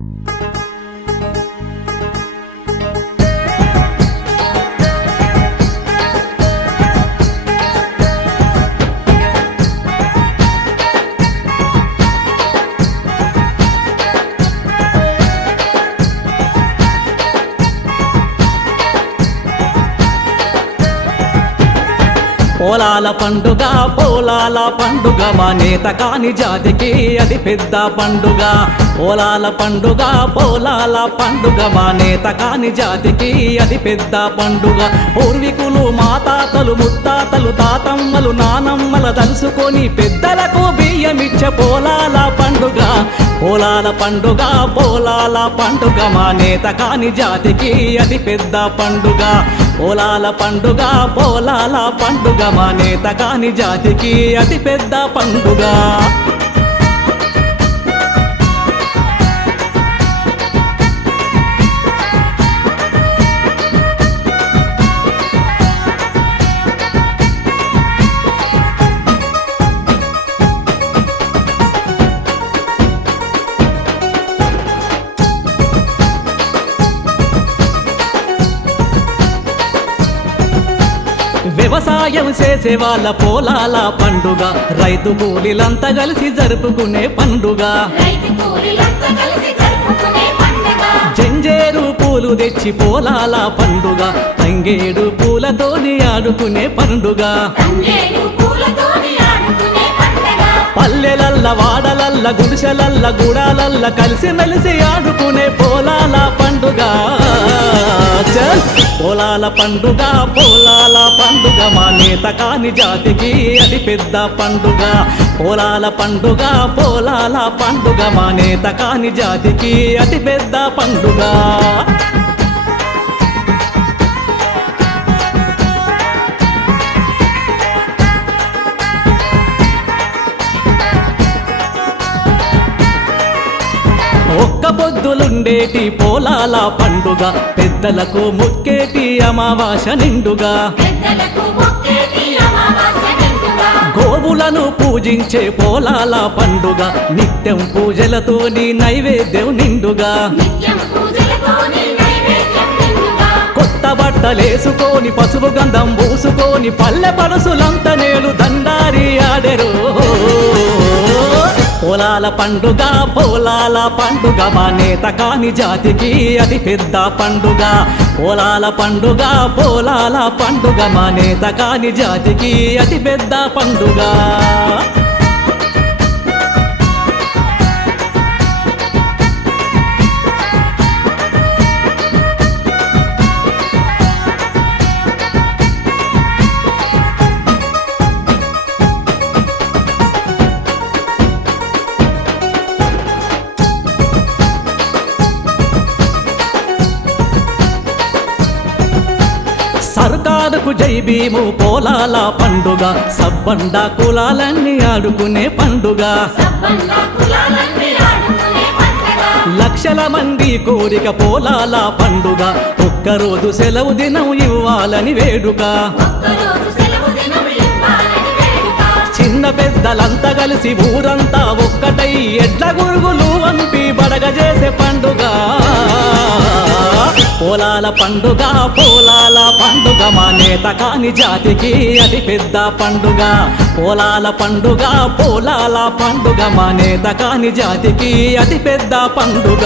పొలాల పండుగ పొలాల పండుగ మా నేత కాని జాతికి అది పెద్ద పండుగ. పొలాల పండుగ పొలాల పండుగ. మా నేత కాని జాతికి అది పెద్ద పండుగ. పూర్వీకులు మాతాతలు ముత్తాతలు తాతమ్మలు నానమ్మల తలుసుకొని పెద్దలకు బియ్యమిచ్చ పొలాల పండుగ. పొలాల పండుగ పొలాల పండుగ. మా నేత కాని జాతికి అది పెద్ద పండుగ. పొలాల పండుగ పొలాల పండుగ. మా నేత కాని జాతికి అతి పెద్ద పండుగ. వ్యవసాయం చేసే వాళ్ళ పొలాల పండుగ. రైతు కూలీలంతా కలిసి జరుపుకునే పండుగ. జంజేరు పూలు తెచ్చి పొలాల పండుగ. తంగేడు పూలతోని ఆడుకునే పండుగ. పల్లెలల్ల వాడలల్ల గుడిసెలల్ల గుడాలల్ల కలిసి మెలిసి ఆడుకునే పొలాల పండుగ! పొలాల పండుగ పొలాల పండుగ. మా నేత కాని జాతికి అది పెద్ద పండుగ. పొలాల పండుగ పొలాల పండుగ. మా నేత కాని జాతికి అతి పెద్ద పండుగ. పొద్దులుండేటి పొలాల పండుగ పెద్దలకు ముక్కేటి అమావాస నిండుగా. గోవులను పూజించే పొలాల పండుగ నిత్యం పూజలతోని నైవేద్యం నిండుగా. కొత్త బట్టలేసుకొని పసుపు గంధం పూసుకొని పల్లె పరసులంత నేలు దండారి పొలాల పండుగ పొలాల పండుగ మా నేత కాని జాతికి అది పెద్ద పండుగ. పొలాల పండుగ పొలాల పండుగ మా నేత కాని జాతికి అతి పెద్ద పండుగ. సర్కారుకు జై భీము పోలాల పండుగ. సబ్బండ కులాలన్నీ ఆడుకునే పండుగ. కులాలన్నీ పండుగ లక్షల మంది కోరిక పోలాల పండుగ. ఒక్కరోజు సెలవు దినం ఇవ్వాలని వేడుక. చిన్న పెద్దలంతా కలిసి ఊరంతా ఒక్కటై ఎడ్ల గురుగులు వంపి బడగ చేసే పండుగ. పోలాల పండుగ పో పండుగ మా నేత కాని జాతికి అతి పెద్ద పండుగ. పొలాల పండుగ పొలాల పండుగ మా నేత కాని జాతికి అతి పెద్ద పండుగ.